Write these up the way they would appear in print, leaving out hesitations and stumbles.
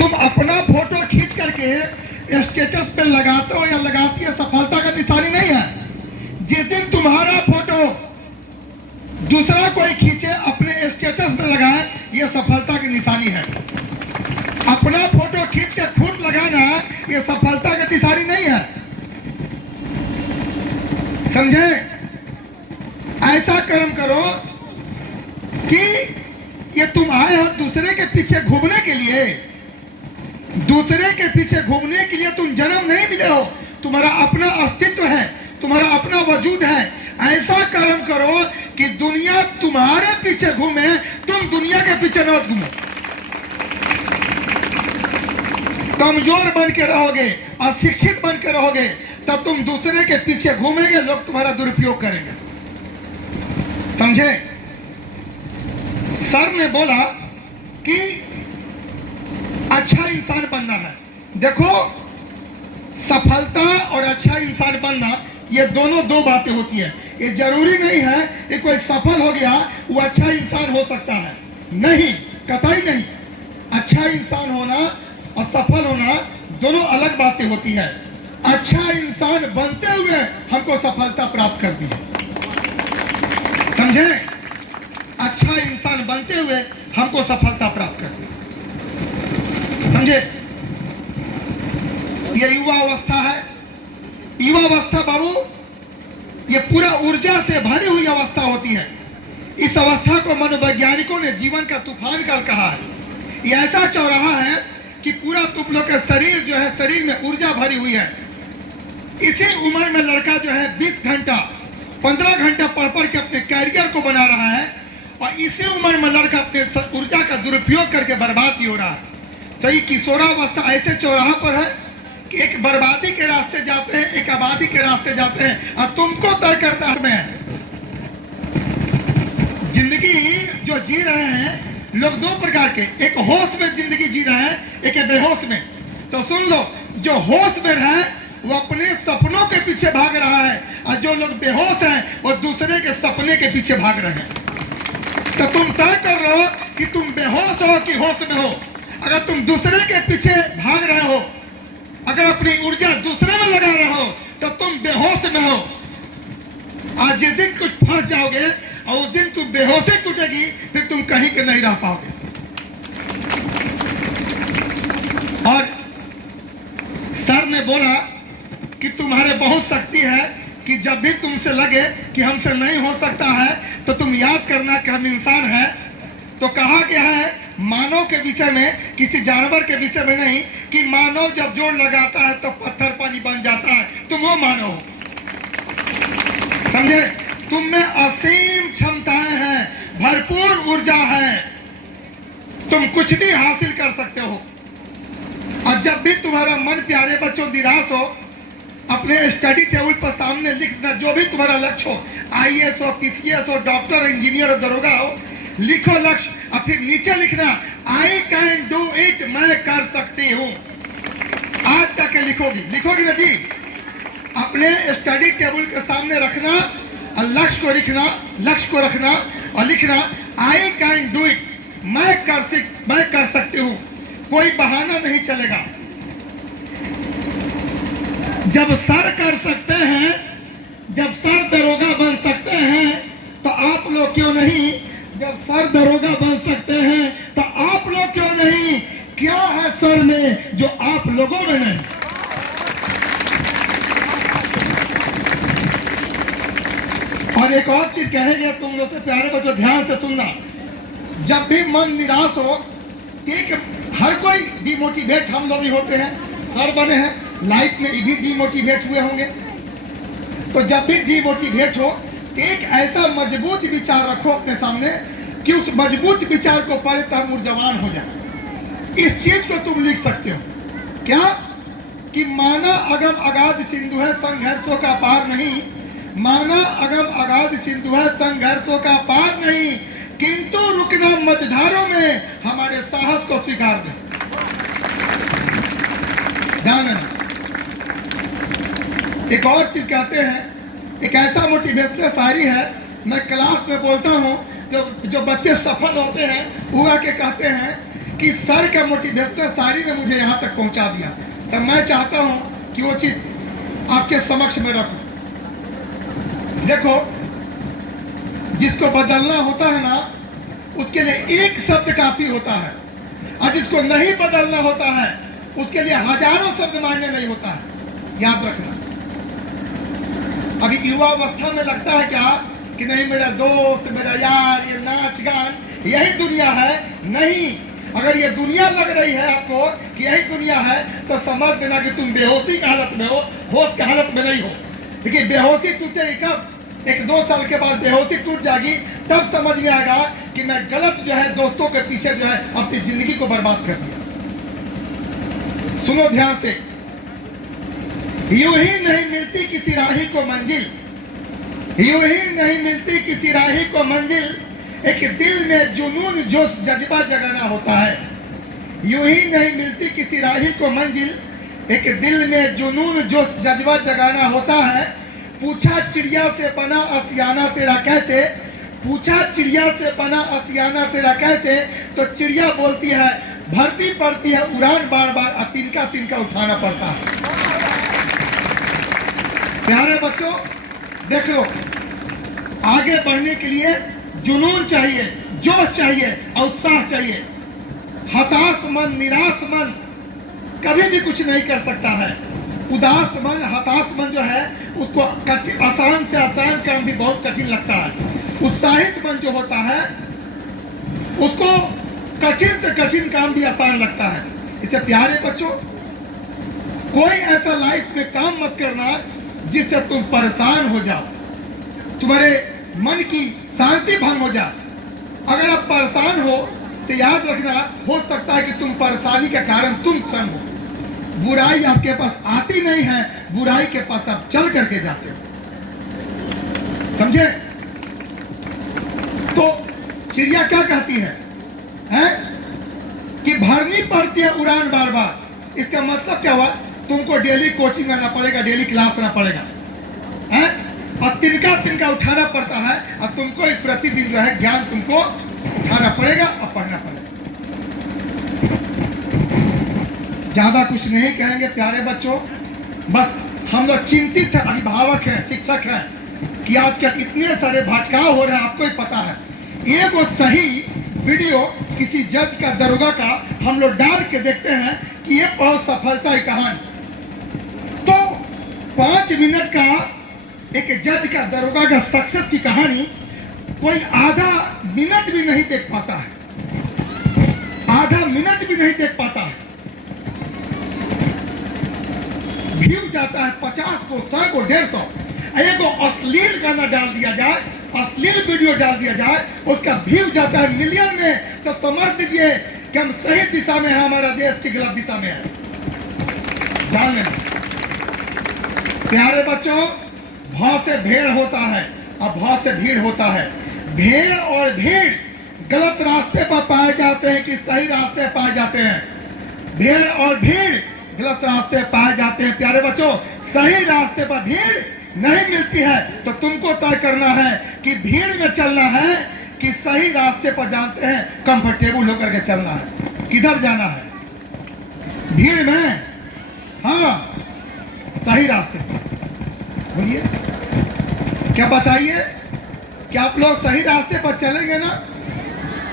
तुम अपना फोटो खींच करके स्टेटस पे लगाते हो या लगाती है, सफलता का निशानी नहीं है। जिस दिन तुम्हारा फोटो दूसरा कोई खींचे अपने स्टेटस पे लगाए, ये सफलता की निशानी है। अपना फोटो खींच के खुद लगाना ये सफलता की निशानी नहीं है, समझे? ऐसा कर्म करो कि ये तुम आए हो दूसरे के पीछे घूमने के लिए, दूसरे के पीछे घूमने के लिए तुम जन्म नहीं मिले हो। तुम्हारा अपना अस्तित्व है, तुम्हारा अपना वजूद है। ऐसा कर्म करो कि दुनिया तुम्हारे पीछे घूमे, तुम दुनिया के पीछे मत घूमो। कमजोर बन के रहोगे, अशिक्षित बन के रहोगे, तब तुम दूसरे के पीछे घूमेंगे, लोग तुम्हारा दुरुपयोग करेंगे, समझे? सर ने बोला कि अच्छा इंसान बनना है। देखो, सफलता और अच्छा इंसान बनना ये दोनों दो बातें होती है। ये जरूरी नहीं है कि कोई सफल हो गया वो अच्छा इंसान हो सकता है, नहीं, कतई नहीं। अच्छा इंसान होना और सफल होना दोनों अलग बातें होती है। अच्छा इंसान बनते हुए हमको सफलता प्राप्त करती है, समझे? अच्छा इंसान बनते हुए हमको सफलता प्राप्त करती है, समझे? ये युवा अवस्था है। युवा अवस्था बाबू, ये पूरा ऊर्जा से भरी हुई अवस्था होती है। इस अवस्था को मनोवैज्ञानिकों ने जीवन का तूफान काल कहा है। ये ऐसा चौराहा है कि पूरा तुम लोग का शरीर जो है, शरीर में ऊर्जा भरी हुई है। इसी उम्र में लड़का जो है 20 घंटा 15 घंटा पढ़ के अपने कैरियर को बना रहा है, और इसी उम्र में लड़का अपने ऊर्जा का दुरुपयोग करके बर्बाद भी हो रहा है। तो ये किशोरावस्था ऐसे चौराहा पर है कि एक बर्बादी के रास्ते जाते हैं, एक आबादी के रास्ते जाते हैं, और तुमको तय करना है। जिंदगी जो जी रहे हैं लोग दो प्रकार के, एक होश में जिंदगी जी रहे हैं, एक है बेहोश में। तो सुन लो, जो होश में है वो अपने सपनों के पीछे भाग रहा है, और जो लोग बेहोश हैं वो दूसरे के सपने के पीछे भाग रहे हैं। तो तुम तय कर रहे हो कि तुम बेहोश हो कि होश में हो। अगर तुम दूसरे के पीछे भाग रहे हो, अगर अपनी ऊर्जा दूसरे में लगा रहे हो, तो तुम बेहोश में हो। आज जिस दिन कुछ फंस जाओगे और उस दिन तुम बेहोशी टूटेगी, फिर तुम कहीं के नहीं रह पाओगे। और सर ने बोला कि तुम्हारे बहुत शक्ति है कि जब भी तुमसे लगे कि हमसे नहीं हो सकता है, तो तुम याद करना कि हम इंसान हैं। तो कहा गया है मानव के विषय में, किसी जानवर के विषय में नहीं, कि मानव जब जोर लगाता है तो पत्थर पानी बन जाता है। तुम वो मानव हो, समझे? तुम में असीम क्षमताएं हैं, भरपूर ऊर्जा है, तुम कुछ भी हासिल कर सकते हो। और जब भी तुम्हारा मन, प्यारे बच्चों, निराश हो, अपने स्टडी टेबल पर सामने लिखना जो भी तुम्हारा लक्ष्य हो, IAS हो, PCS हो, डॉक्टर, इंजीनियर, दरोगा हो, लिखो लक्ष्य, और फिर नीचे लिखना आई कैन डू इट, मैं कर सकती हूँ। आज जाके लिखोगी ना जी? अपने स्टडी टेबल के सामने रखना और लक्ष्य को रखना और लिखना आई कैन डू इट, मैं कर सकती हूँ। कोई बहाना नहीं चलेगा। जब सर कर सकते हैं, जब सर दरोगा बन सकते हैं, तो आप लोग क्यों नहीं? जब सर दरोगा बन सकते हैं, तो आप लोग क्यों नहीं? क्या है सर में जो आप लोगों में नहीं? और एक और चीज कहेंगे तुम लोग से, प्यारे बच्चों, ध्यान से सुनना। जब भी मन निराश हो, एक हर कोई डिमोटिवेट हम लोग भी होते हैं, सर बने हैं, लाइफ में भी डिमोटिवेट हुए होंगे। तो जब भी डिमोटिवेट हो, एक ऐसा मजबूत विचार रखो अपने सामने कि उस मजबूत विचार को पढ़े तो हम ऊर्जावान हो जाए। इस चीज को तुम लिख सकते हो क्या? कि माना अगम अगाध सिंधु है, संघर्षों का पार नहीं। माना अगम अगाध सिंधु है, संघर्षों का पार नहीं, किंतु रुकना मझधारों में हमारे साहस को स्वीकार दे। ध्यान देना। एक और चीज कहते हैं, एक ऐसा मोटिवेशनल शायरी है, मैं क्लास में बोलता हूँ, जो बच्चे सफल होते हैं वो आके कहते हैं कि सर का मोटिवेशनल शायरी ने मुझे यहाँ तक पहुँचा दिया। तो मैं चाहता हूँ कि वो चीज़ आपके समक्ष में रखूँ। देखो, जिसको बदलना होता है ना, उसके लिए एक शब्द काफी होता है, और जिसको नहीं बदलना होता है उसके लिए हजारों शब्द मान्य नहीं होता है। याद रखना। अभी युवा अवस्था में लगता है क्या कि नहीं, मेरा दोस्त, मेरा यार, ये नाच गान यही दुनिया है। नहीं, अगर ये दुनिया लग रही है आपको कि यही दुनिया है, तो समझ देना कि तुम बेहोशी की हालत में हो, होश की हालत में नहीं हो। देखिए, बेहोशी टूटेगी कब? 1-2 साल के बाद बेहोशी टूट जाएगी, तब समझ में आएगा कि मैं गलत जो है दोस्तों के पीछे जो है अपनी जिंदगी को बर्बाद कर दिया। सुनो ध्यान से, यूं ही नहीं मिलती किसी राही को मंजिल, यूं ही नहीं मिलती किसी राही को मंजिल, एक दिल में जुनून जोश जज्बा जगाना होता है। यूं ही नहीं मिलती किसी राही को मंजिल, एक दिल में जुनून जोश जज्बा जगाना होता है। पूछा चिड़िया से बना आशियाना तेरा कैसे, पूछा चिड़िया से बना आशियाना तेरा कैसे, तो चिड़िया बोलती है भरती पड़ती है उड़ान बार बार, और तिनका तिनका उठाना पड़ता है। प्यारे बच्चों, देख लो, आगे बढ़ने के लिए जुनून चाहिए, जोश चाहिए और उत्साह चाहिए। हताश मन, निराश मन कभी भी कुछ नहीं कर सकता है। उदास मन, हताश मन जो है उसको आसान से आसान काम भी बहुत कठिन लगता है। उत्साहित मन जो होता है उसको कठिन से कठिन काम भी आसान लगता है। इससे प्यारे बच्चों, कोई ऐसा लाइफ में काम मत करना जिससे तुम परेशान हो जाओ, तुम्हारे मन की शांति भंग हो जाए। अगर आप परेशान हो तो याद रखना, हो सकता है कि तुम परेशानी का कारण तुम स्वयं हो। बुराई आपके पास आती नहीं है, बुराई के पास आप चल करके जाते हो। समझे? तो चिड़िया क्या कहती है? कि भरनी पड़ती है उड़ान बार बार। इसका मतलब क्या हुआ? तुमको डेली कोचिंग करना पड़ेगा, डेली क्लास करना पड़ेगा, और तिनका तिनका उठाना पड़ता है, और तुमको प्रतिदिन जो है ज्ञान तुमको उठाना पड़ेगा और पढ़ना पड़ेगा। ज्यादा कुछ नहीं कहेंगे प्यारे बच्चों, बस हम लोग चिंतित हैं, अभिभावक हैं, शिक्षक हैं कि आजकल इतने सारे भटकाव हो रहे हैं। आपको ही पता है, एक वो सही वीडियो किसी जज का, दरोगा का हम लोग डाल के देखते हैं कि ये बहुत सफलता की कहानी, तो 5 मिनट का एक जज का, दरोगा का सक्सेस की कहानी कोई आधा मिनट भी नहीं देख पाता है, आधा मिनट भी नहीं देख पाता है। व्यू जाता है 50 को, 100 को, 150। एक अश्लील गाना डाल दिया जाए, अश्लील वीडियो डाल दिया जाए, उसका व्यू जाता है मिलियन में। तो समझ लीजिए कि हम सही दिशा में हैं, हमारा देश की गलत दिशा में है। ध्यान देना प्यारे बच्चों, भाव से भेड़ होता है और भाव से भीड़ होता है। भेड़ और भीड़ गलत रास्ते पर पाए जाते हैं कि सही रास्ते पाए जाते हैं? भेड़ और भीड़ गलत रास्ते पाए जाते हैं। प्यारे बच्चों, सही रास्ते पर भीड़ नहीं मिलती है, तो तुमको तय करना है कि भीड़ में चलना है कि सही रास्ते पर जानते हैं, कंफर्टेबल होकर के चलना है। किधर जाना है? भीड़ में, हाँ, सही रास्ते पर। बोलिए, क्या बताइए, क्या आप लोग सही रास्ते पर चलेंगे ना?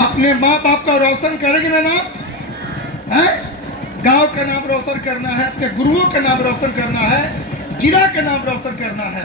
अपने माँ बाप का रोशन करेंगे ना? नाम, गांव का नाम रोशन करना है, अपने गुरुओं का नाम रोशन करना है, जिला का नाम रोशन करना है।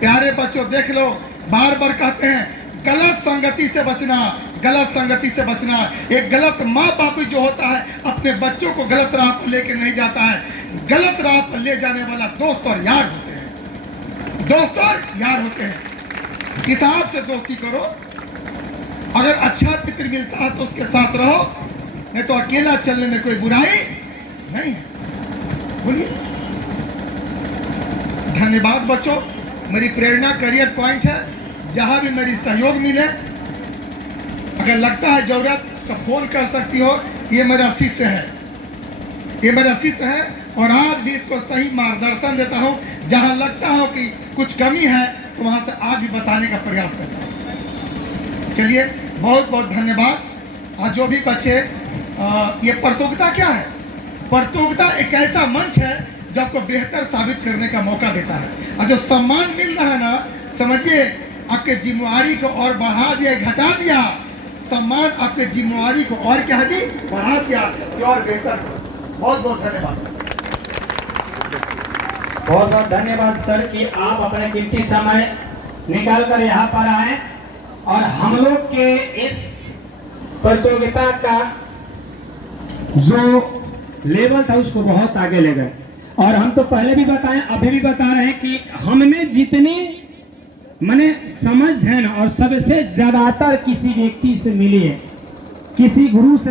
प्यारे बच्चों, देख लो, बार बार कहते हैं गलत संगति से बचना, गलत संगति से बचना। एक गलत माँ बाप जो होता है अपने बच्चों को गलत राह पर लेकर नहीं जाता है। गलत राह पर ले जाने वाला दोस्त और यार होते हैं, दोस्त और यार होते हैं। किताब से दोस्ती करो, अगर अच्छा मित्र मिलता है तो उसके साथ रहो, नहीं तो अकेला चलने में कोई बुराई नहीं है। बोलिए। धन्यवाद बच्चों, मेरी प्रेरणा करियर पॉइंट है, जहां भी मेरी सहयोग मिले, अगर लगता है जरूरत तो फोन कर सकती हो। ये मेरा शिष्य है, ये मेरा शिष्य है, और आज भी इसको सही मार्गदर्शन देता हूं। जहां लगता हो कि कुछ कमी है तो वहां से आज भी बताने का प्रयास करता हूं। चलिए, बहुत बहुत धन्यवाद। आज जो भी बच्चे ये प्रतियोगिता क्या है? प्रतियोगिता एक ऐसा मंच है जो आपको बेहतर साबित करने का मौका देता है। और जो सम्मान मिल रहा है ना, समझिए आपके जिम्मेवारी को और बढ़ा दिया, घटा दिया। सम्मान आपके जिम्मेवारी को और क्या है जी, बढ़ा दिया कि और बेहतर। बहुत बहुत धन्यवाद। बहुत बहुत धन्यवाद सर कि आप अपने कीमती समय निकाल कर यहाँ पर आए और हम लोग के इस प्रतियोगिता का जो लेवल था उसको बहुत आगे ले गए। और हम तो पहले भी बताएं, अभी भी बता रहे हैं कि हमें जितनी माने समझ है ना, और सबसे ज्यादातर किसी व्यक्ति से मिली है, किसी गुरु से